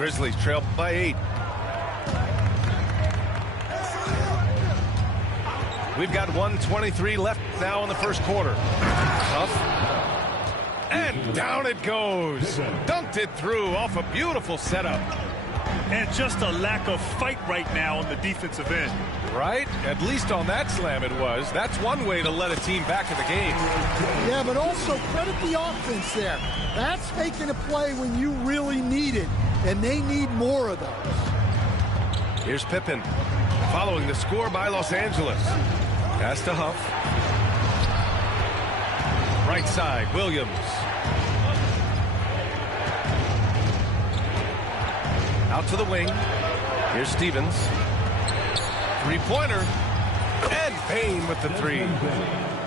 Grizzlies trail by 8. We've got 1:23 left now in the first quarter. Tough. And down it goes. Dunked it through off a beautiful setup. And just a lack of fight right now on the defensive end. Right? At least on that slam it was. That's one way to let a team back in the game. Yeah, but also credit the offense there. That's making a play when you really need it, and they need more of those. Here's Pippen, following the score by Los Angeles. Pass to Huff. Right side, Williams. Out to the wing. Here's Stevens. Three-pointer. And Payne with the three.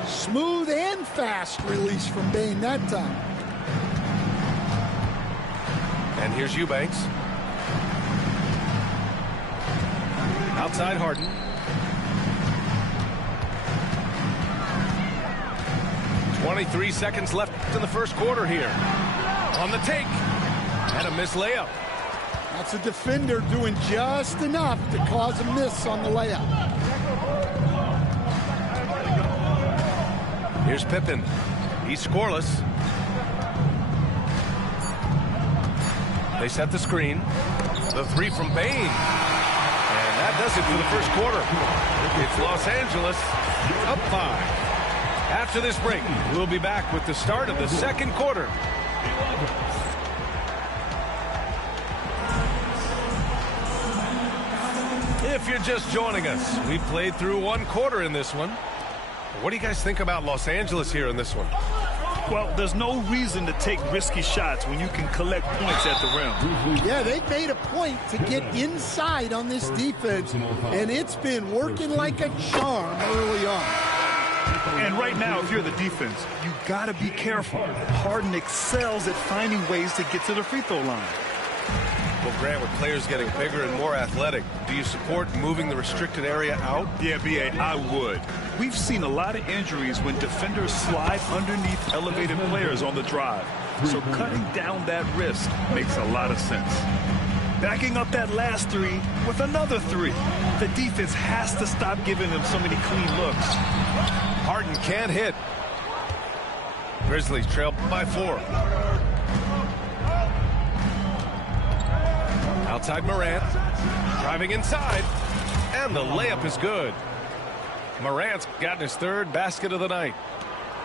Smooth and fast release from Payne that time. And here's Eubanks. Outside Harden. .23 seconds left in the first quarter here. On the take. And a missed layup. That's a defender doing just enough to cause a miss on the layup. Here's Pippen. He's scoreless. They set the screen. The three from Payne. And that does it for the first quarter. It's Los Angeles up 5. After this break, we'll be back with the start of the second quarter. If you're just joining us, we've played through one quarter in this one. What do you guys think about Los Angeles here in this one? Well, there's no reason to take risky shots when you can collect points at the rim. Yeah, they've made a point to get inside on this defense, and it's been working like a charm early on. And right now, if you're the defense, you got to be careful. Harden excels at finding ways to get to the free throw line. Well, Grant, with players getting bigger and more athletic, do you support moving the restricted area out? Yeah, B.A., I would. We've seen a lot of injuries when defenders slide underneath elevated players on the drive. So cutting down that risk makes a lot of sense. Backing up that last three with another three. The defense has to stop giving them so many clean looks. Harden can't hit. Grizzlies trail by 4. Outside Morant, driving inside, and the layup is good. Morant's gotten his third basket of the night.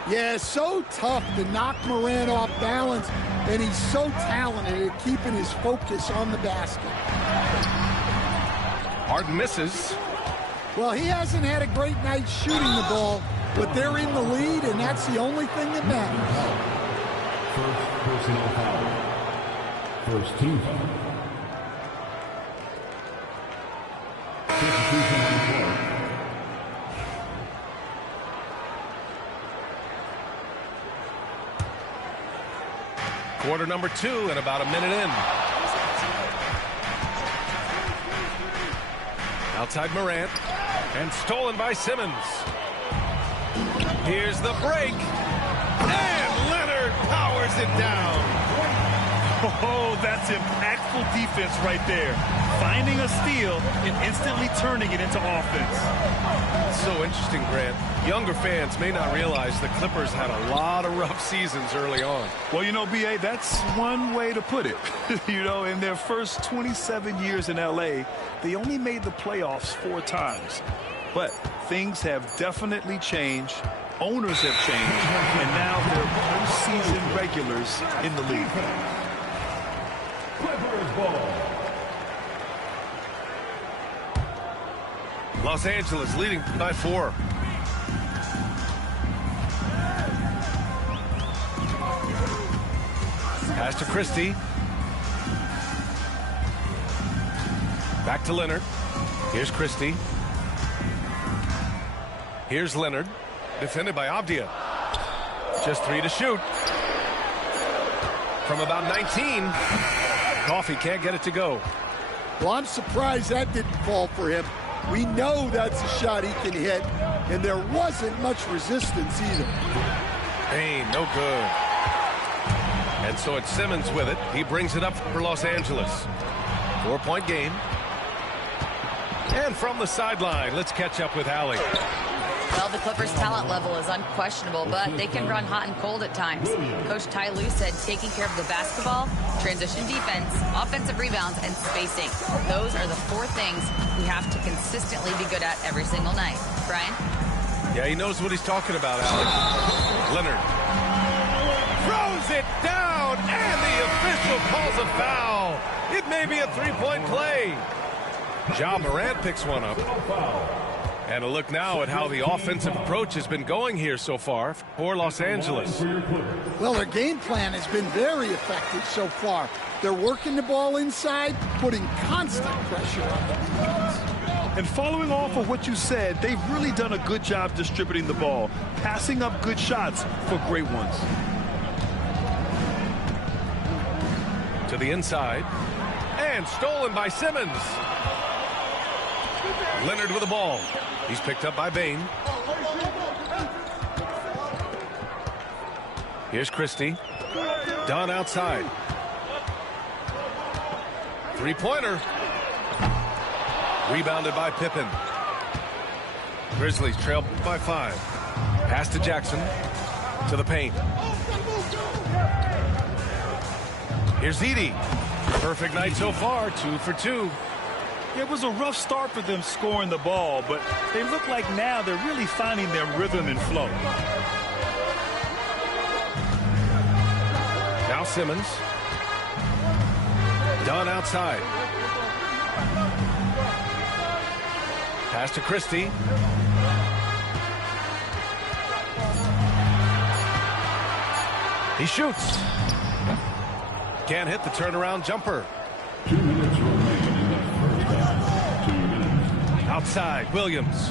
Yeah, so tough to knock Morant off balance, and he's so talented at keeping his focus on the basket. Harden misses. Well, he hasn't had a great night shooting the ball, but they're in the lead, and that's the only thing that matters. First personal foul. First team foul. Quarter number 2 and about a minute in. Outside Morant and stolen by Simmons. Here's the break. And Leonard powers it down. Oh, that's impactful defense right there. Finding a steal and instantly turning it into offense. It's so interesting, Grant. Younger fans may not realize the Clippers had a lot of rough seasons early on. Well, you know, B.A., that's one way to put it. You know, in their first 27 years in L.A., they only made the playoffs 4 times. But things have definitely changed. Owners have changed. And now they're postseason regulars in the league. Clippers ball. Los Angeles leading by 4. Pass to Christie. Back to Leonard. Here's Christie. Here's Leonard. Defended by Abdia. Just 3 to shoot. From about 19. Coffee can't get it to go. Well, I'm surprised that didn't fall for him. We know that's a shot he can hit, and there wasn't much resistance either. Payne, no good. And so it's Simmons with it. He brings it up for Los Angeles. 4-point game. And from the sideline, let's catch up with Allie. Well, the Clippers' talent level is unquestionable, but they can run hot and cold at times. Coach Ty Lue said taking care of the basketball, transition defense, offensive rebounds, and spacing. Those are the 4 things we have to consistently be good at every single night. Brian? Yeah, he knows what he's talking about, Allie. Leonard throws it down, and the official calls a foul. It may be a 3-point play. Ja Morant picks one up. And a look now at how the offensive approach has been going here so far for Los Angeles. Well, their game plan has been very effective so far. They're working the ball inside, putting constant pressure on the defense. And following off of what you said, they've really done a good job distributing the ball, passing up good shots for great ones. To the inside, and stolen by Simmons. Leonard with the ball. He's picked up by Bain. Here's Christie. Dunn outside. 3-pointer. Rebounded by Pippen. Grizzlies trail by 5. Pass to Jackson. To the paint. Here's Edey. Perfect night so far. 2 for 2. It was a rough start for them scoring the ball, but they look like now they're really finding their rhythm and flow. Now Simmons. Dunn outside. Pass to Christie. He shoots. Can't hit the turnaround jumper. 2 minutes remaining in the first half. 2 minutes. Outside, Williams.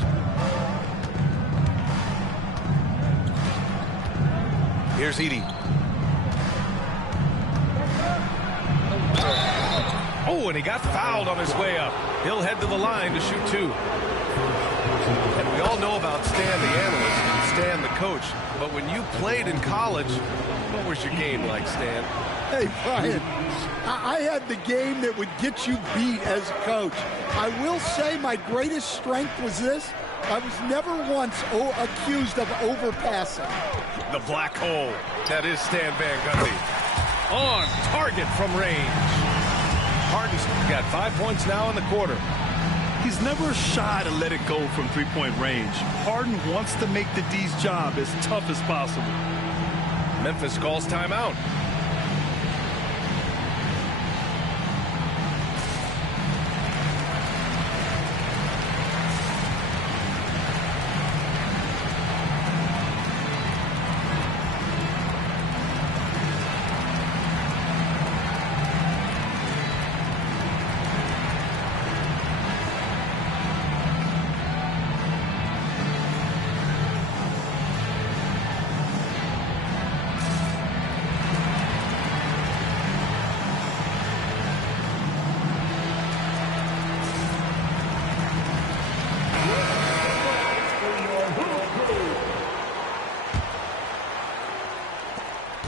Here's Edey. Oh, and he got fouled on his way up. He'll head to the line to shoot 2. And we all know about Stan the analyst and Stan the coach. But when you played in college, what was your game like, Stan? Hey, Brian, I had the game that would get you beat as a coach. I will say my greatest strength was this. I was never once accused of overpassing. The black hole. That is Stan Van Gundy. On target from range. Harden's got 5 points now in the quarter. He's never shy to let it go from 3-point range. Harden wants to make the D's job as tough as possible. Memphis calls timeout.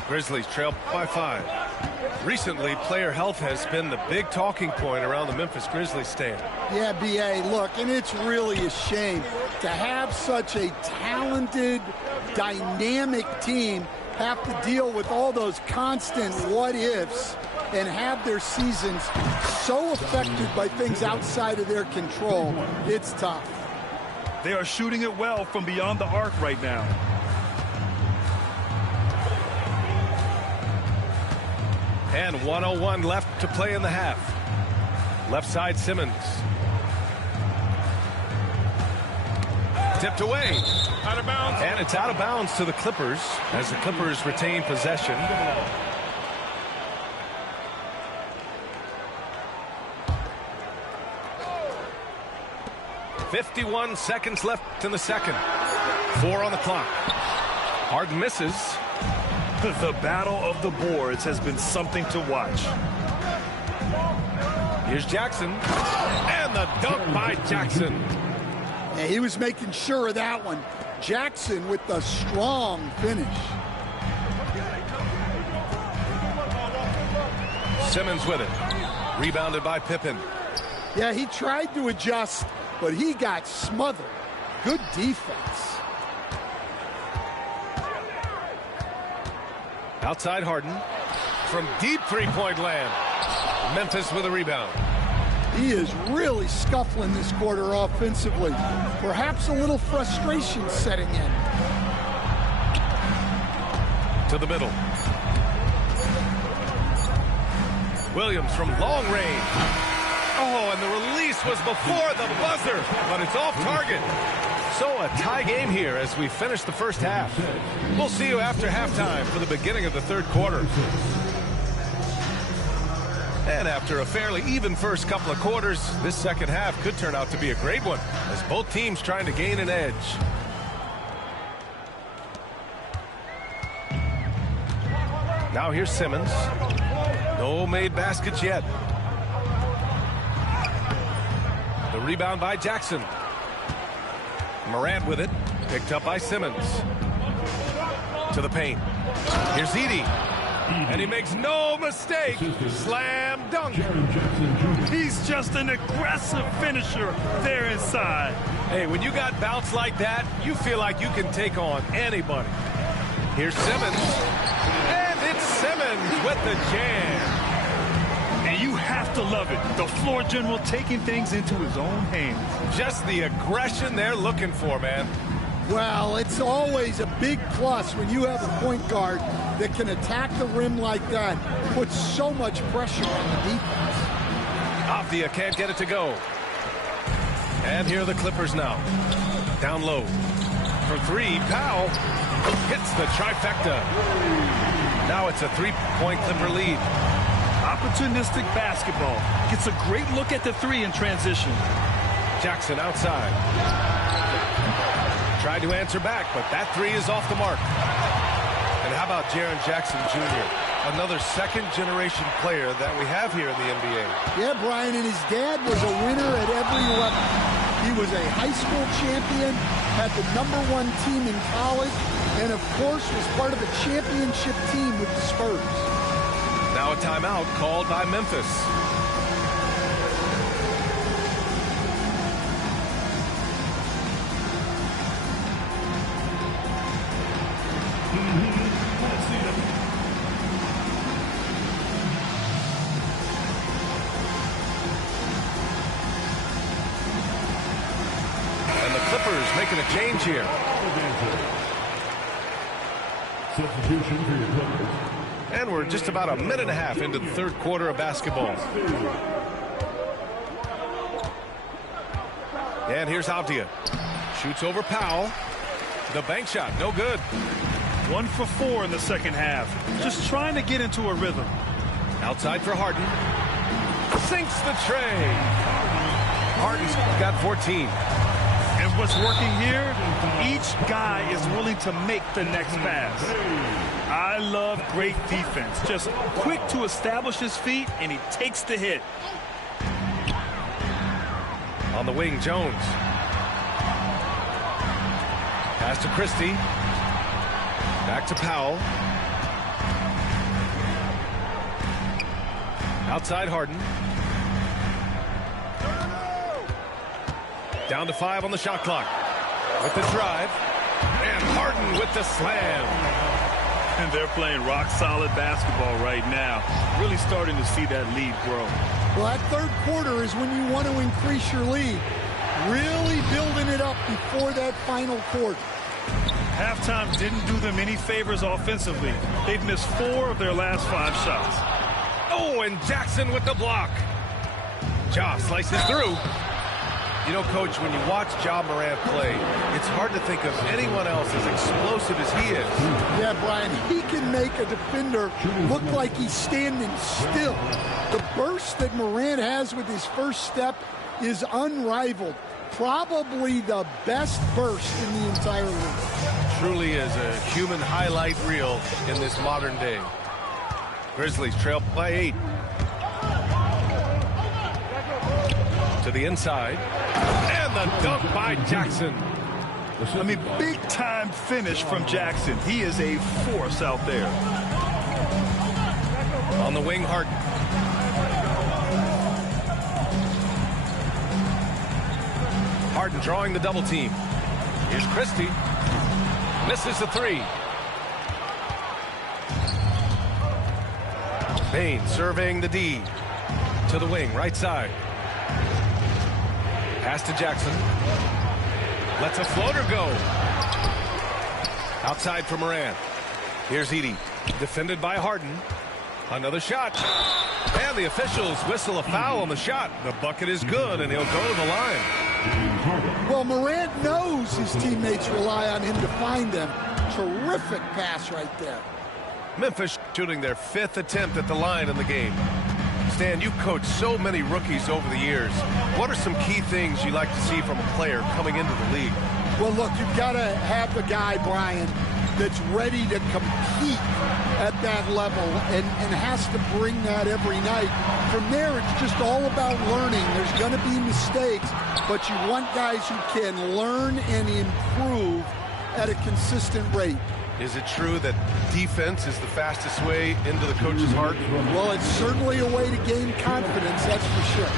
Grizzlies trail by 5. Recently, player health has been the big talking point around the Memphis Grizzlies stand. Yeah, B.A., look, and it's really a shame to have such a talented, dynamic team have to deal with all those constant what-ifs and have their seasons so affected by things outside of their control. It's tough. They are shooting it well from beyond the arc right now. And 1:01 left to play in the half. Left side, Simmons. Tipped away. Out of bounds. And it's out of bounds to the Clippers as the Clippers retain possession. .51 seconds left in the second. 4 on the clock. Harden misses. The battle of the boards has been something to watch. Here's Jackson. And the dunk by Jackson. Yeah, he was making sure of that one. Jackson with the strong finish. Simmons with it. Rebounded by Pippen. Yeah, he tried to adjust, but he got smothered. Good defense. Outside Harden. From deep three-point land. Memphis with a rebound. He is really scuffling this quarter offensively. Perhaps a little frustration setting in. To the middle. Williams from long range. Oh, and the release was before the buzzer, but it's off target. So a tie game here as we finish the first half. We'll see you after halftime for the beginning of the third quarter. And after a fairly even first couple of quarters, this second half could turn out to be a great one as both teams trying to gain an edge. Now here's Simmons. No made baskets yet. The rebound by Jackson. Morant with it. Picked up by Simmons. To the paint. Here's Edey. And he makes no mistake. Slam dunk. He's just an aggressive finisher there inside. Hey, when you got bounce like that, you feel like you can take on anybody. Here's Simmons. And it's Simmons with the jam. And you have to love it. The floor general taking things into his own hands. Just the aggression they're looking for, man. Well, it's always a big plus when you have a point guard that can attack the rim like that. Puts so much pressure on the defense. Avdia can't get it to go. And here are the Clippers now. Down low. For three, Powell hits the trifecta. Now it's a three-point Clipper lead. Opportunistic basketball. Gets a great look at the three in transition. Jackson outside. Tried to answer back, but that three is off the mark. And how about Jaren Jackson Jr., another second-generation player that we have here in the NBA. Yeah, Brian, and his dad was a winner at every level. He was a high school champion, had the #1 team in college, and of course was part of a championship team with the Spurs. Now a timeout called by Memphis. And the Clippers making a change here. Substitution for your Clippers. And we're just about a minute and a half into the third quarter of basketball. And here's Avdia. Shoots over Powell. The bank shot, no good. 1 for 4 in the second half. Just trying to get into a rhythm. Outside for Harden. Sinks the tray. Harden's got 14. And what's working here, each guy is willing to make the next pass. I love great defense. Just quick to establish his feet, and he takes the hit. On the wing, Jones. Pass to Christie. Back to Powell. Outside Harden. Down to 5 on the shot clock. With the drive. And Harden with the slam. And they're playing rock-solid basketball right now. Really starting to see that lead grow. Well, that third quarter is when you want to increase your lead. Really building it up before that final quarter. Halftime didn't do them any favors offensively. They've missed 4 of their last 5 shots. Oh, and Jackson with the block. Ja slices through. You know, Coach, when you watch Ja Morant play, it's hard to think of anyone else as explosive as he is. Yeah, Brian, he can make a defender look like he's standing still. The burst that Morant has with his first step is unrivaled. Probably the best burst in the entire league. Truly is a human highlight reel in this modern day. Grizzlies trail by 8. To the inside. And the dunk by Jackson. I mean, big-time finish from Jackson. He is a force out there. On the wing, Harden. Harden drawing the double team. Here's Christie. Misses the three. Bain serving the D. To the wing, right side. Pass to Jackson. Lets a floater go. Outside for Morant. Here's Edey. Defended by Harden. Another shot. And the officials whistle a foul on the shot. The bucket is good, and he'll go to the line. Well, Morant knows his teammates rely on him to find them. Terrific pass right there. Memphis shooting their 5th attempt at the line in the game. Stan, you've coached so many rookies over the years. What are some key things you like to see from a player coming into the league? Well, look, you've got to have the guy, Brian, that's ready to compete at that level and has to bring that every night. From there, it's just all about learning. There's going to be mistakes, but you want guys who can learn and improve at a consistent rate. Is it true that defense is the fastest way into the coach's heart? Well, it's certainly a way to gain confidence, that's for sure.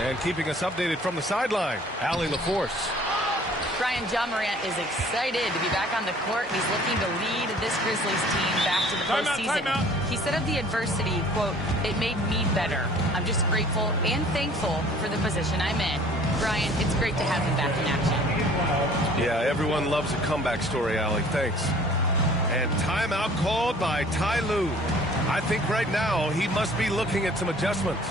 And keeping us updated from the sideline, Allie LaForce. Brian, John Morant is excited to be back on the court, and he's looking to lead this Grizzlies team back to the postseason. He said of the adversity, quote, "It made me better. I'm just grateful and thankful for the position I'm in." Brian, it's great to have him back in action. Yeah, everyone loves a comeback story, Allie. Thanks. And timeout called by Ty Lue. I think right now he must be looking at some adjustments.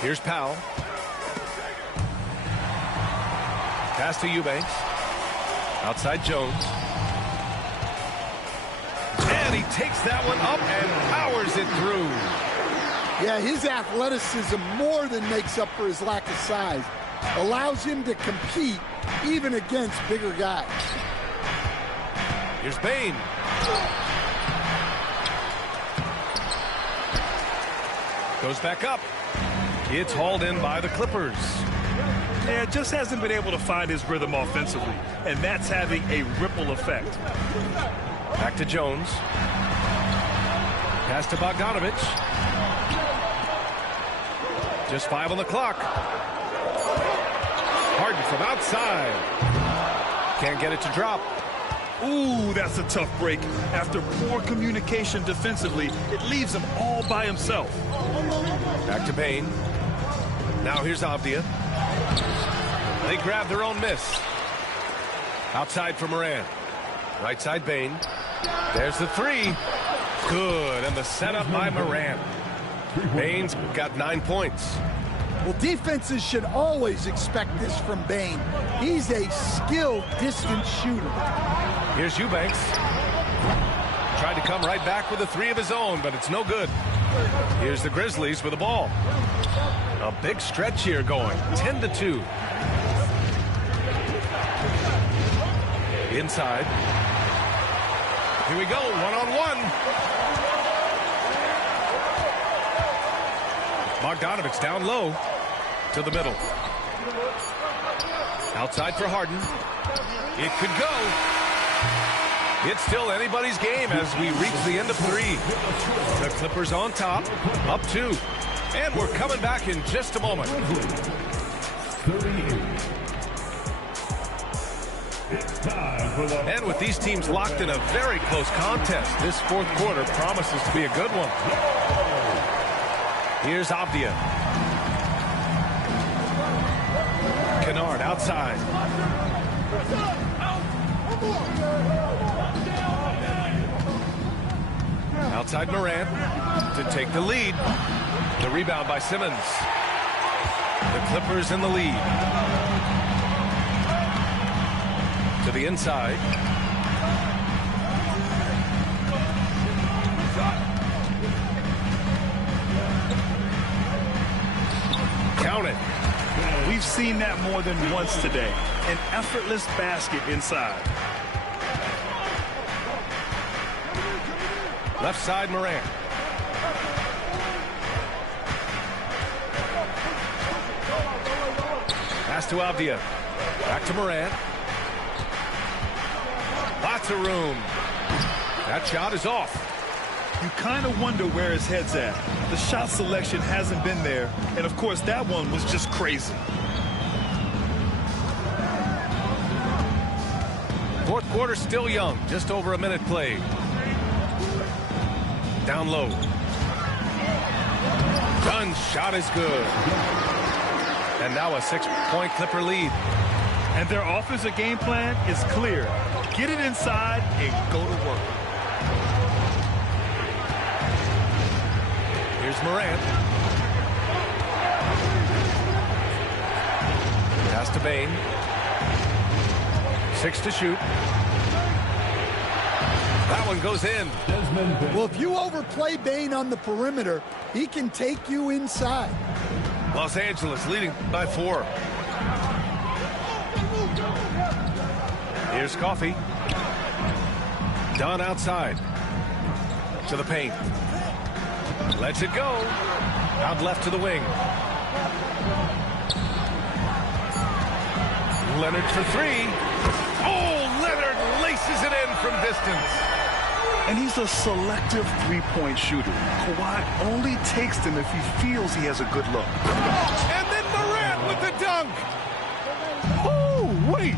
Here's Powell. Pass to Eubanks. Outside Jones. And he takes that one up and powers it through. Yeah, his athleticism more than makes up for his lack of size. Allows him to compete even against bigger guys. Here's Bain. Goes back up. It's hauled in by the Clippers. Yeah, just hasn't been able to find his rhythm offensively, and that's having a ripple effect. Back to Jones. Pass to Bogdanovich. Just 5 on the clock. Harden from outside. Can't get it to drop. Ooh, that's a tough break. After poor communication defensively, it leaves him all by himself. Back to Bain. Now here's Avdia. They grab their own miss. Outside for Morant. Right side Bain. There's the three. Good. And the setup by Morant. Bain's got 9 points. Well, defenses should always expect this from Bain. He's a skilled distance shooter. Here's Eubanks. Tried to come right back with a three of his own, but it's no good. Here's the Grizzlies with the ball. A big stretch here going. 10-2. Inside. Here we go. One-on-one. Bogdanovich down low to the middle. Outside for Harden. It could go. It's still anybody's game as we reach the end of 3. The Clippers on top, up 2. And we're coming back in just a moment. 38. It's time for the... And with these teams locked in a very close contest, this fourth quarter promises to be a good one. Here's Avdia. Kennard outside. Outside Morant to take the lead. The rebound by Simmons. The Clippers in the lead. To the inside. Count it. We've seen that more than once today. An effortless basket inside. Left side, Morant. Pass to Avdia. Back to Morant. Lots of room. That shot is off. You kind of wonder where his head's at. The shot selection hasn't been there. And, of course, that one was just crazy. Fourth quarter still young. Just over a minute played. Down low. Dunn's shot is good. And now a 6-point Clipper lead. And their offensive game plan is clear. Get it inside and go to work. Here's Morant. Pass to Bane. 6 to shoot. That one goes in. Well, if you overplay Bane on the perimeter, he can take you inside. Los Angeles leading by 4. Here's Coffee. Dunn outside. To the paint. Lets it go. Out left to the wing. Leonard for 3. Oh, Leonard laces it in from distance. And he's a selective three-point shooter. Kawhi only takes them if he feels he has a good look. And then Morant with the dunk. Oh, wait.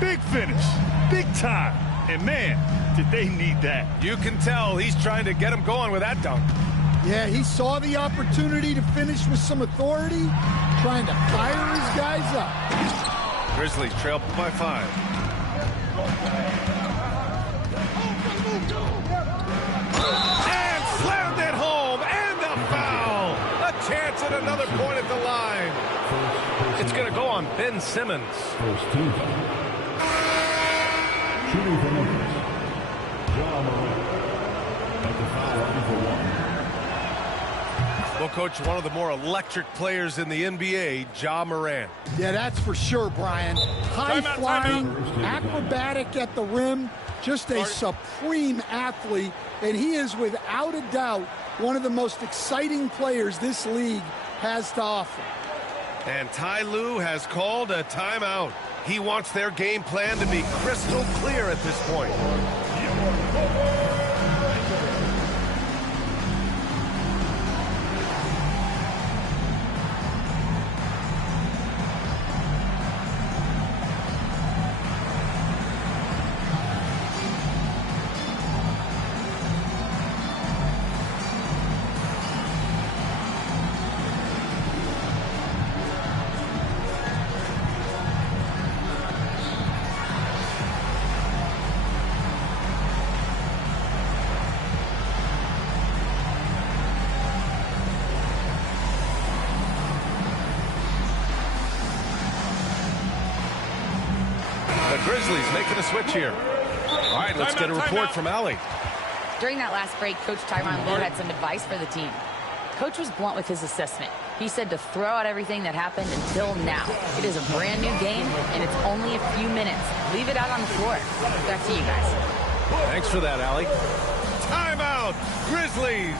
Big finish. Big time. And, man, did they need that. You can tell he's trying to get him going with that dunk. Yeah, he saw the opportunity to finish with some authority, trying to fire his guys up. Grizzlies trail by 5. And slammed it home, and a foul. A chance at another point at the line. It's going to go on Ben Simmons. First team foul. Shooting for Memphis, Ja Morant. At the foul line for 1. Well, Coach, one of the more electric players in the NBA, Ja Morant. Yeah, that's for sure, Brian. High-flying, acrobatic at the rim, just a supreme athlete, and he is without a doubt one of the most exciting players this league has to offer. And Ty Lue has called a timeout. He wants their game plan to be crystal clear at this point. Grizzlies making a switch here. All right, let's get a report from Allie. During that last break, Coach Tyronn Lue had some advice for the team. Coach was blunt with his assessment. He said to throw out everything that happened until now. It is a brand new game, and it's only a few minutes. Leave it out on the floor. Back to you guys. Thanks for that, Allie. Timeout, Grizzlies.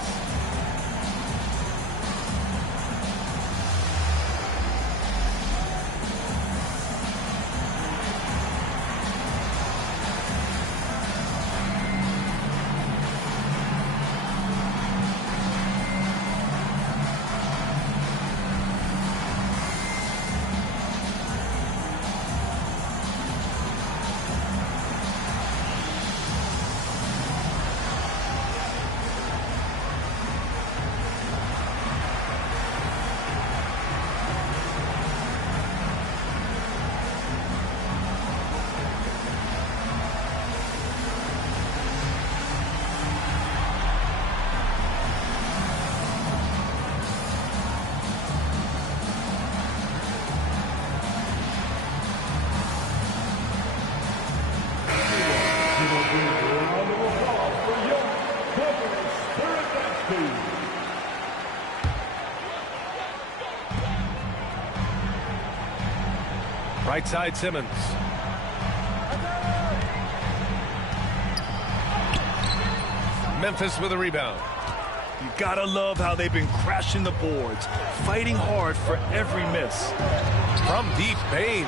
Right side, Simmons. Memphis with a rebound. You gotta love how they've been crashing the boards, fighting hard for every miss. From deep, Bain.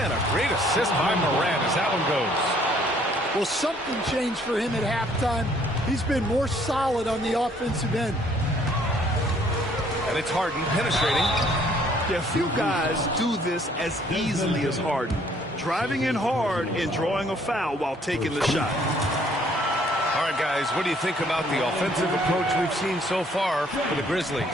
And a great assist by Morant as that one goes. Well, something changed for him at halftime. He's been more solid on the offensive end. And it's Harden penetrating. Yeah, few guys do this as easily as Harden. Driving in hard and drawing a foul while taking the shot. All right, guys, what do you think about the offensive approach we've seen so far for the Grizzlies?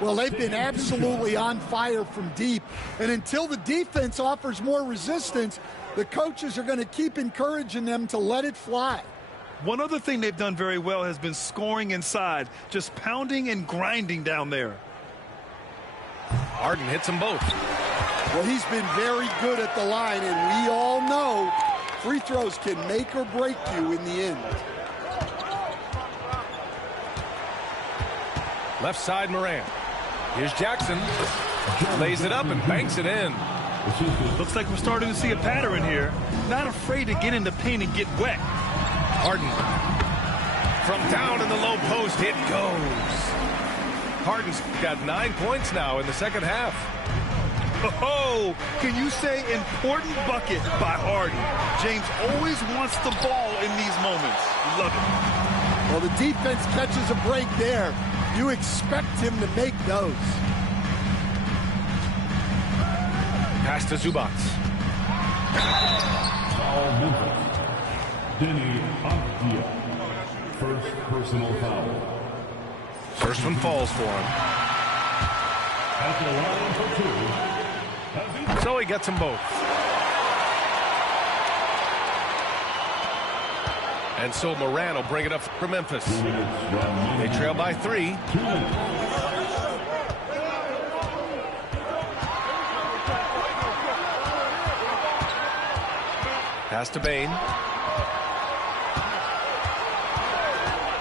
Well, they've been absolutely on fire from deep. And until the defense offers more resistance, the coaches are going to keep encouraging them to let it fly. One other thing they've done very well has been scoring inside, just pounding and grinding down there. Harden hits them both. Well, he's been very good at the line, and we all know free throws can make or break you in the end. Left side, Morant. Here's Jackson. Lays it up and banks it in. Looks like we're starting to see a pattern here. Not afraid to get in the paint and get wet. Harden. From down in the low post, it goes. Harden's got 9 points now in the second half. Oh, can you say important bucket by Harden? James always wants the ball in these moments. Love it. Well, the defense catches a break there. You expect him to make those. Pass to Zubac. Foul Memphis. Denny Avdia. First personal foul. First one falls for him. At the line for two. So he gets them both. And so Morant will bring it up for Memphis. They trail by 3. Pass to Bain.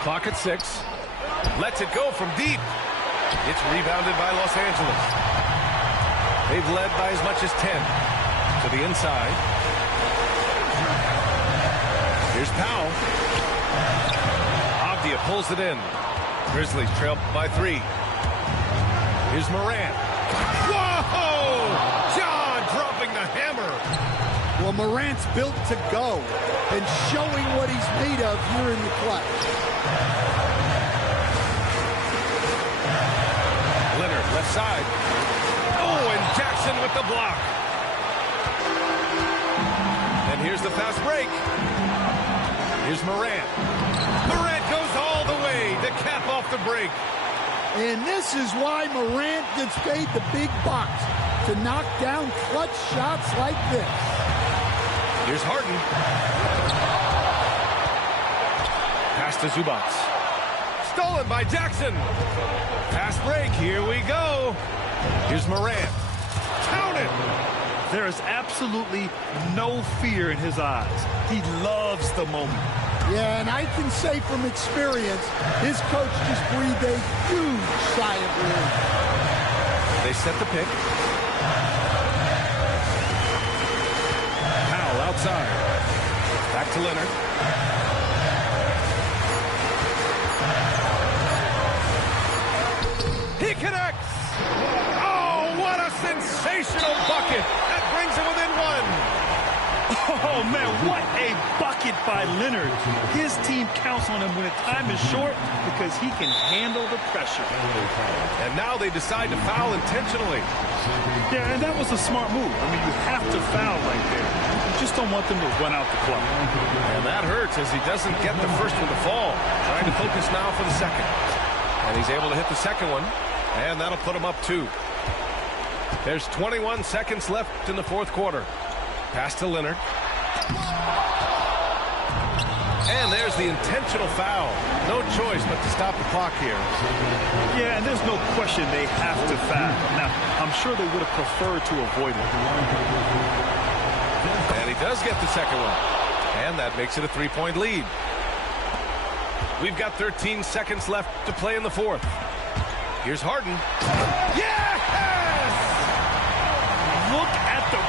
Clock at 6. Lets it go from deep. It's rebounded by Los Angeles. They've led by as much as 10. To the inside. Here's Powell. Avdia pulls it in. Grizzlies trail by 3. Here's Morant. Whoa! John dropping the hammer. Well, Morant's built to go and showing what he's made of here in the clutch. Leonard, left side. Oh, and Jackson with the block. And here's the fast break. Here's Morant. Morant goes all the way to cap off the break. And this is why Morant gets paid the big bucks, to knock down clutch shots like this. Here's Harden. Pass to Zubac. Stolen by Jackson. Pass break. Here we go. Here's Morant. Count it. There is absolutely no fear in his eyes. He loves the moment. Yeah, and I can say from experience, his coach just breathed a huge sigh of relief. They set the pick. Powell outside. Back to Leonard. He connects. Oh, what a sensational bucket. That brings him within 1. Oh, man, what a bucket by Leonard. His team counts on him when time is short because he can handle the pressure. And now they decide to foul intentionally. Yeah, and that was a smart move. I mean, you have to foul right there. You just don't want them to run out the clock. And that hurts as he doesn't get the first one to fall. Trying to focus now for the second. And he's able to hit the second one. And that'll put him up 2. There's 21 seconds left in the fourth quarter. Pass to Leonard. And there's the intentional foul. No choice but to stop the clock here. Yeah, and there's no question they have to foul. Now, I'm sure they would have preferred to avoid it. And he does get the second one. And that makes it a 3-point lead. We've got 13 seconds left to play in the fourth. Here's Harden. Yes! Look at the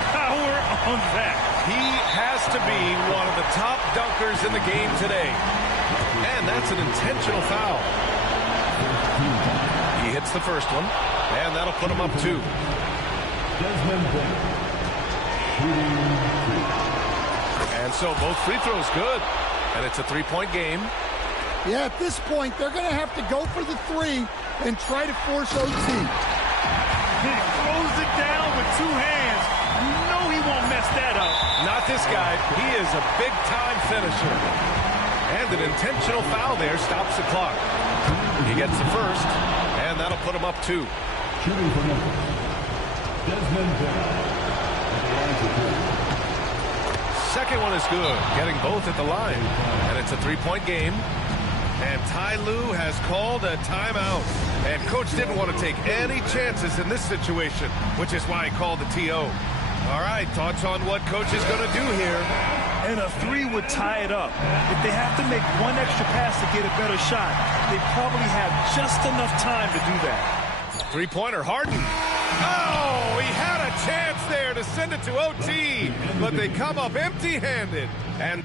on that. He has to be one of the top dunkers in the game today. And that's an intentional foul. He hits the first one, and that'll put him up 2. And so both free throws good. And it's a 3-point game. Yeah, at this point, they're going to have to go for the 3 and try to force OT. He throws it down with 2 hands. You know he won't mess that up. Not this guy. He is a big-time finisher. And an intentional foul there stops the clock. He gets the first, and that'll put him up 2. Shooting for Memphis, Desmond Bell. Second one is good, getting both at the line. And it's a 3-point game. And Ty Lue has called a timeout. And Coach didn't want to take any chances in this situation, which is why he called the TO. All right, thoughts on what Coach is going to do here? And a 3 would tie it up. If they have to make one extra pass to get a better shot, they probably have just enough time to do that. 3-pointer, Harden. Oh, he had a chance there to send it to OT, but they come up empty-handed. And